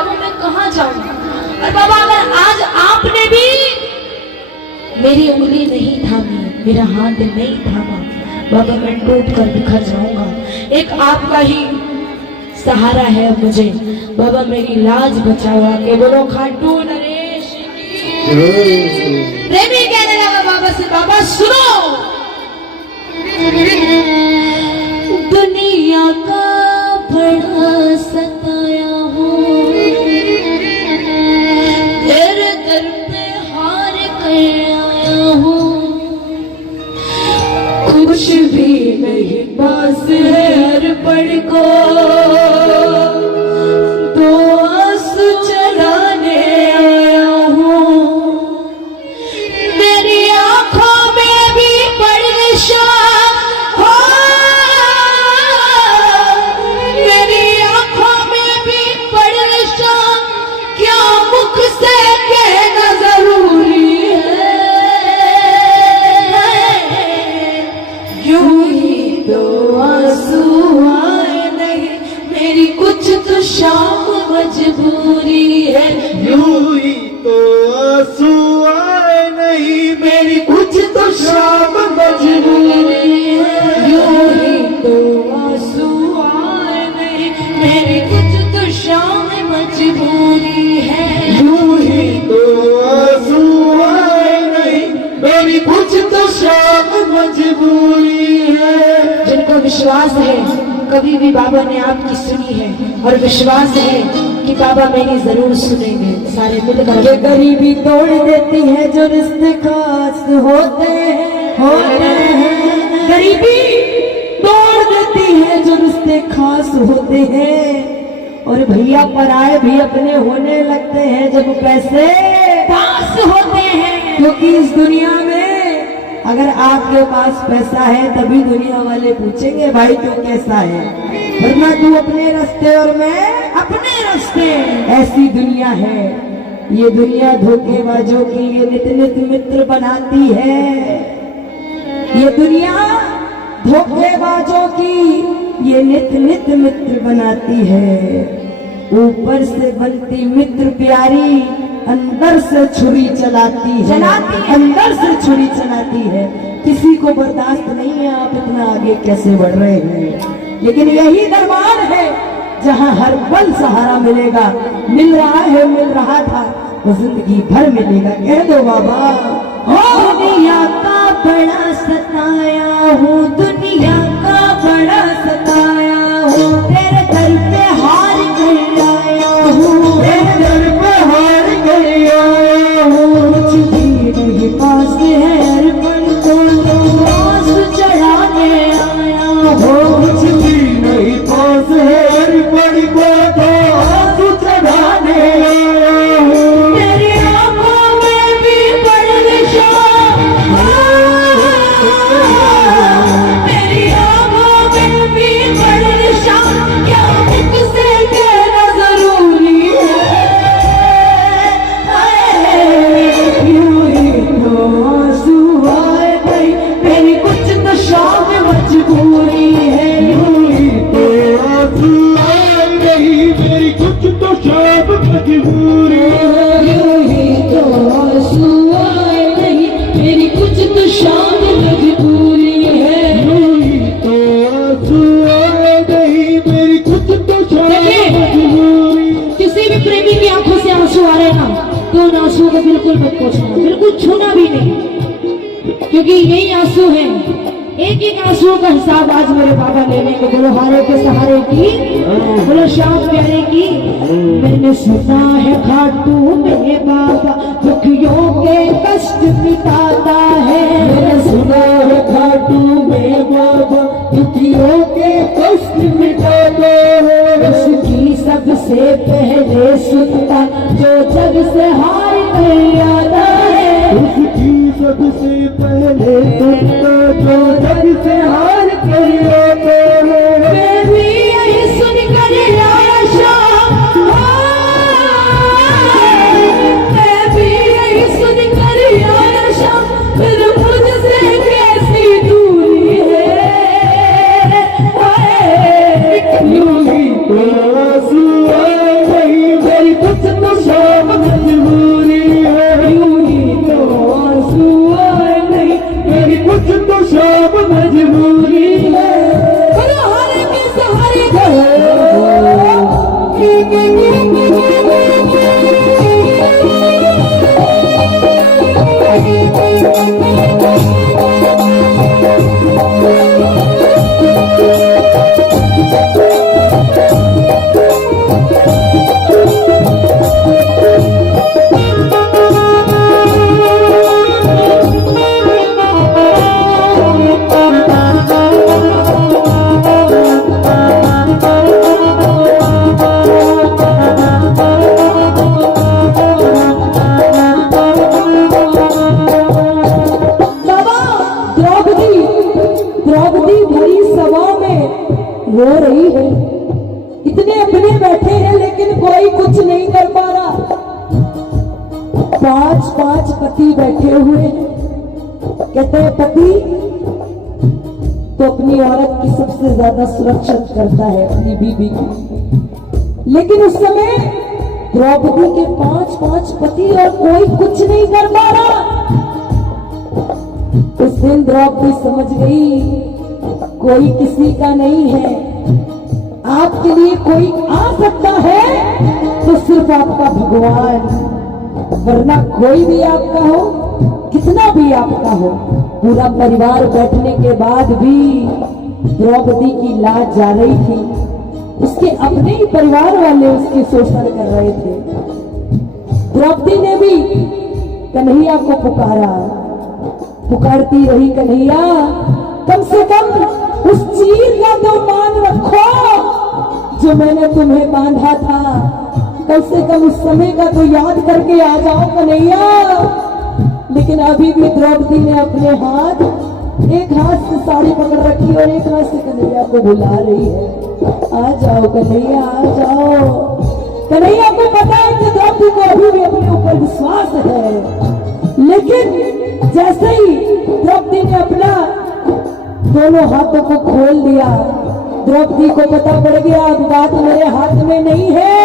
बाबा मैं कहाँ जाऊँ? और बाबा अगर आज आपने भी मेरी उंगली नहीं थामी, मेरा हाथ नहीं थामा, बाबा मैं टूट कर बिखर जाऊंगा। एक आपका ही सहारा है मुझे, बाबा मेरी लाज बचाओ के बोलो खाटू नरेश की। प्रेमी कहने लगा बाबा से, बाबा सुनो, दुनिया का बड़ा सताया हूँ, तेरे दर पे हार कर आया हूँ, कुछ भी नहीं पास है हर पल को, दो आंसू चढ़ाने आया हूँ, मेरी आंखों में भी परेशान हो, मेरी आंखों में भी परेशान, क्या मुख से कहना जरूरी है, यूं ही तो आंसू आए नहीं, मेरी कुछ तो शाम मजबूरी है, यूं ही तो आंसू आए नहीं, मेरी कुछ तो शाम मजबूरी है, यूं ही तो आंसू आए नहीं, मेरी कुछ तो शाम मजबूरी है, यूं ही तो आंसू आए नहीं, मेरी कुछ तो शाम मजबूरी है। जिनको विश्वास है कभी भी बाबा ने आपकी सुनी है और विश्वास है कि बाबा मेरी जरूर सुनेंगे, सारे मिलकर ये गरीबी तोड़ देती है जो रिश्ते खास होते हैं, गरीबी तोड़ देती है जो रिश्ते खास होते हैं, और भैया पराए भी अपने होने लगते हैं जब पैसे पास होते हैं, क्योंकि इस दुनिया में अगर आपके पास पैसा है तभी दुनिया वाले पूछेंगे भाई क्यों कैसा है, वरना तू अपने रास्ते और मैं अपने रास्ते, ऐसी दुनिया है ये दुनिया, धोखेबाजों की ये नित नित मित्र बनाती है, ये दुनिया धोखेबाजों की ये नित नित मित्र बनाती है, ऊपर से बनती मित्र प्यारी, अंदर से छुरी चलाती है, अंदर से छुरी चलाती है, किसी को बर्दाश्त नहीं है आप इतना आगे कैसे बढ़ रहे हैं, लेकिन यही दरबार है जहाँ हर पल सहारा मिलेगा, मिल रहा है मिल रहा था वो जिंदगी भर मिलेगा, कह दो बाबा। हो दुनिया का बड़ा सताया हूँ, दुनिया का बड़ा सताया हूँ, तेरे दर पे हार कर आया हूँ, तेरे दर पे हार कर आया हूँ, कुछ भी नहीं पास है हर पल को तो आंसू चढ़ाने आया हूँ, कुछ भी नहीं पास है हर पल को तो आंसू चढ़ाने आया हूँ, तेरी आंखों में भी परेशान, तेरी आंखों में भी परेशान, क्या मुख से कहना जरूरी है, यूं ही तो आंसू आए नहीं, मेरी कुछ तो शाम मजबूरी है, यूं ही तो आंसू आए नहीं, मेरी कुछ तो शाम मजबूरी है, यूं ही तो आंसू आए नहीं, मेरी कुछ तो शाम मजबूरी है। यूं ही तो आंसू आए नहीं, मेरी कुछ तो शाम मजबूरी। किसी भी प्रेमी की आंखों से आंसू आ रहे ना तो उन आंसुओं को बिल्कुल मत पोंछना, बिल्कुल छूना भी नहीं, क्योंकि यही आंसू है, एक एक आंसुओं का हिसाब आज मेरे बाबा लेंगे, बोलो हारे के सहारे की, बोलो श्याम प्यारे की। मैंने सुना है खाटू मेरे बाबा दुखियों के कष्ट मिटाता है, मैंने सुना है खाटू में बाबा दुखियों के कष्ट मिटाता है, उसकी सबसे पहले सुनता जो जग से हार कर आता है, उसकी सबसे पहले सुनता जो जग से हार कर आता है, मैं भी यही सुनकर आशा, मैं भी यही सुनकर आशा, फिर मुझसे कैसी दूरी है, यूं ही तो आंसू आए नहीं, मेरी बैठे हैं लेकिन कोई कुछ नहीं कर पा रहा। 5 पति बैठे हुए हैं। कहते हैं पति तो अपनी औरत की सबसे ज्यादा सुरक्षा करता है, अपनी बीवी की। लेकिन उस समय द्रौपदी के 5 पति और कोई कुछ नहीं कर पा रहा। उस दिन द्रौपदी समझ गई कोई किसी का नहीं है, आपके लिए कोई आ सकता है तो सिर्फ आपका भगवान, वरना कोई भी आपका हो, कितना भी आपका हो। पूरा परिवार बैठने के बाद भी द्रौपदी की लाज जा रही थी। उसके अपने ही परिवार वाले उसके शोषण कर रहे थे। द्रौपदी ने भी कन्हैया को पुकारा, पुकारती रही, कन्हैया कम से कम उस चीर का तो मान रखो जो मैंने तुम्हें बांधा था, कम से कम उस समय का तो याद करके आ जाओ कन्हैया। लेकिन अभी भी द्रौपदी ने अपने हाथ, एक हाथ से साड़ी पकड़ रखी और एक हाथ से कन्हैया को बुला रही है, आ जाओ कन्हैया, आ जाओ। कन्हैया को पता है कि द्रौपदी को अभी भी अपने ऊपर विश्वास है, लेकिन जैसे ही द्रौपदी ने अपना दोनों हाथों को खोल दिया, द्रौपदी को पता पड़ गया अब बात मेरे हाथ में नहीं है।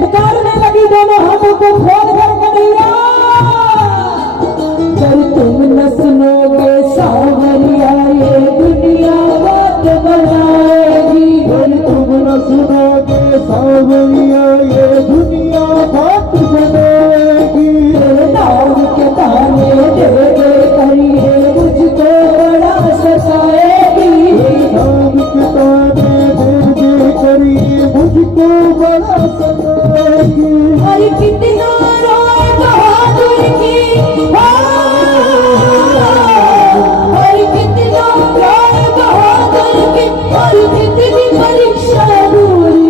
पुकारने लगी दोनों हाथों को खोल कर, कन्हैया पर तुम न सुनोगे सावरिया ये दुनिया बात बनाएगी। पर तुम न सुनोगे सावरिया ये दुनिया बात बनाएगी। नाम के ताने दे दे करिए मुझको बड़ा सताएगी। नाम के ताने दे दे करिए मुझको बड़ा सताएगी। अरे कितना रोए बहादुर की, और कितना रोए बहादुर की, और कितनी परीक्षा दूरी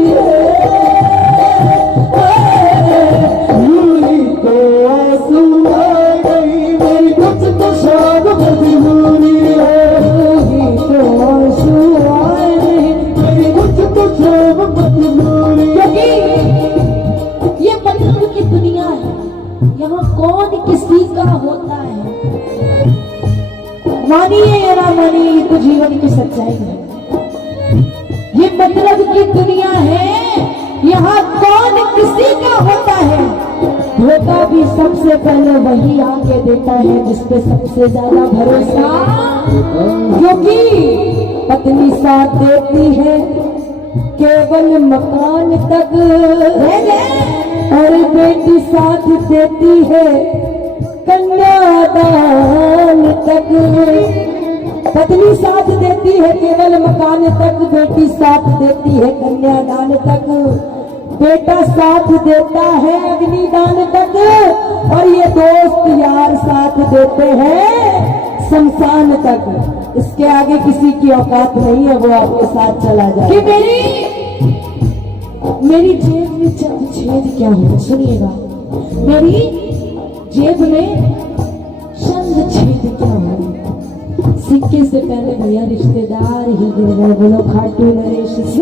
यूं तो आंसू आ गई मेरी कुछ तो शाम मजबूरी है। तो आंसू आए नहीं, मेरी कुछ तो शाम मजबूरी है। क्योंकि ये मतलब की दुनिया है, यहाँ कौन किसी का होता है। मानिए या ना मानिए, ये तो जीवन की सच्चाई है। ये मतलब की दुनिया है, यहाँ कौन किसी का होता है। धोखा भी सबसे पहले वही आके देता है जिसपे सबसे ज्यादा भरोसा, क्योंकि पत्नी साथ देती है केवल मकान तक, और बेटी साथ देती है कन्यादान तक। पत्नी साथ देती है केवल मकान तक, बेटी साथ देती है कन्यादान तक, बेटा साथ देता है अग्निदान तक, और ये दोस्त यार साथ देते हैं शमशान तक। इसके आगे किसी की औकात नहीं है वो आपके साथ चला जाए। कि मेरी जेब में चंद छेद क्या हो, सुनिएगा, मेरी जेब में चंद छेद क्या हो। सिक्के से पहले भैया रिश्तेदार ही गिर गए, बोलो खाटू नरेश।